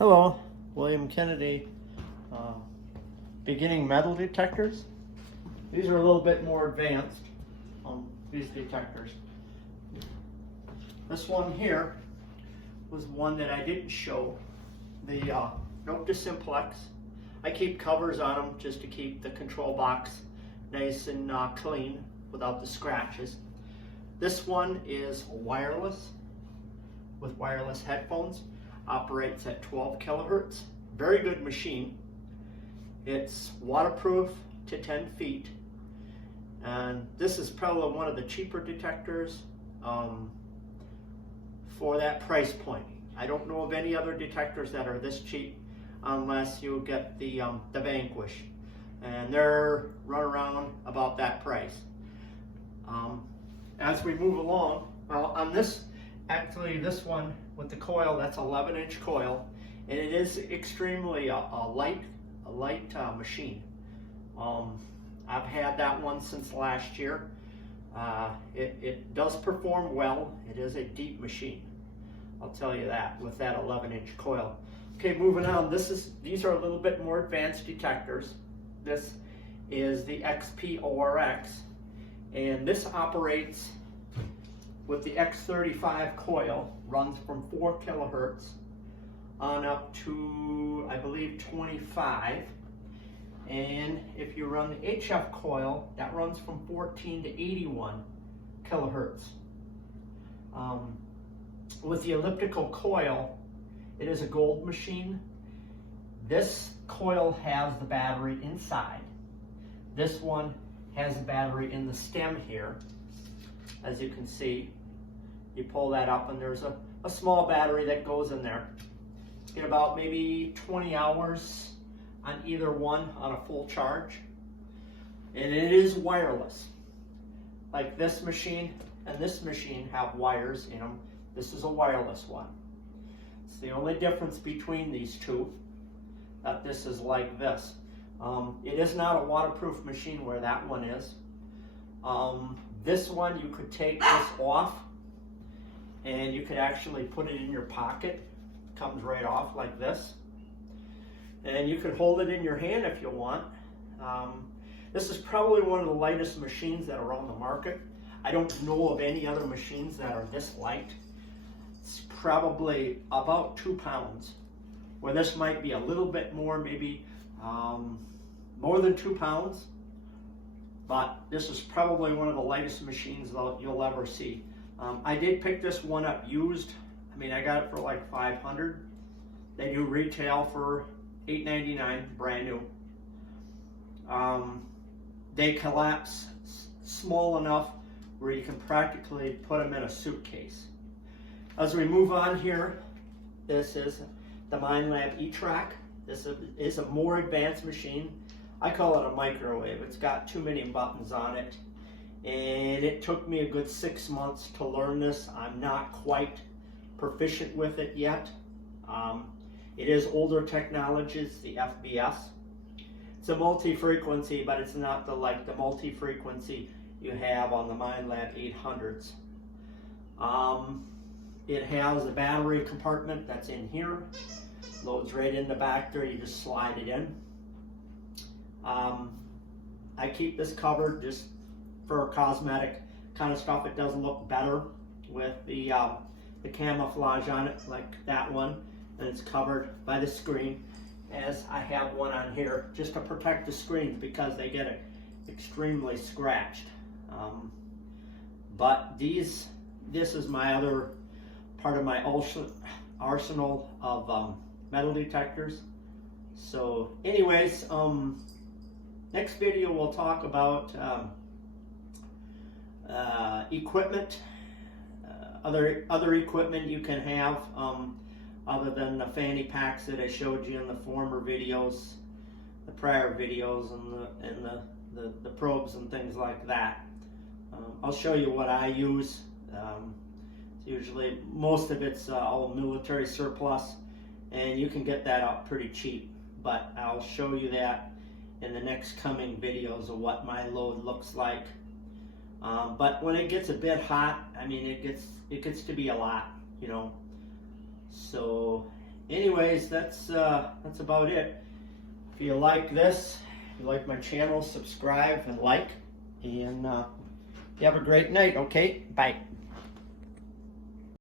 Hello, William Kennedy. Uh, Beginning metal detectors. These are a little bit more advanced, these detectors. This one here was one that I didn't show. The Nokta Simplex. I keep covers on them just to keep the control box nice and clean without the scratches. This one is wireless with wireless headphones. Operates at 12 kilohertz. Very good machine. It's waterproof to 10 feet. And this is probably one of the cheaper detectors for that price point. I don't know of any other detectors that are this cheap unless you get the Vanquish. And they're run around about that price. As we move along, well, on this, actually this one with the coil, that's 11-inch coil, and it is extremely a light machine. I've had that one since last year. It does perform well. It is a deep machine, I'll tell you that, with that 11-inch coil. Okay, moving on. These are a little bit more advanced detectors. This is the XP-ORX, and this operates with the X35 coil, runs from 4 kilohertz on up to, I believe, 25. And if you run the HF coil, that runs from 14 to 81 kilohertz. With the elliptical coil, it is a gold machine. This coil has the battery inside. This one has a battery in the stem here, as you can see. You pull that up and there's a small battery that goes in there. Get about maybe 20 hours on either one on a full charge. And it is wireless. Like this machine and this machine have wires in them. This is a wireless one. It's the only difference between these two, that this is like this. It is not a waterproof machine where that one is. This one, you could take this off and you could actually put it in your pocket. It comes right off like this. And you could hold it in your hand if you want. This is probably one of the lightest machines that are on the market. I don't know of any other machines that are this light. It's probably about 2 pounds, where this might be a little bit more, maybe more than 2 pounds. But this is probably one of the lightest machines you'll ever see. I did pick this one up used. I mean, I got it for like $500. They do retail for $8.99, brand new. They collapse small enough where you can practically put them in a suitcase. As we move on here, this is the Minelab E-Track. This is a more advanced machine. I call it a microwave. It's got too many buttons on it. And it took me a good 6 months to learn this. I'm not quite proficient with it yet. It is older technology, it's the FBS. It's a multi-frequency, but it's not like the multi-frequency you have on the Minelab 800s. It has a battery compartment that's in here. Loads right in the back there, you just slide it in. I keep this covered just for cosmetic kind of stuff. It does look better with the camouflage on it, like that one, and it's covered by the screen, as I have one on here just to protect the screens because they get extremely scratched. But this is my other part of my arsenal of metal detectors. So anyways, next video we'll talk about equipment, other equipment you can have other than the fanny packs that I showed you in the former videos, the prior videos, and the probes and things like that. I'll show you what I use. Usually most of it's all military surplus, and you can get that out pretty cheap, but I'll show you that in the next coming videos of what my load looks like. But when it gets a bit hot, I mean, it gets to be a lot, you know. So anyways, that's about it. If you like this, if you like my channel, subscribe and like, and you have a great night. Okay, bye.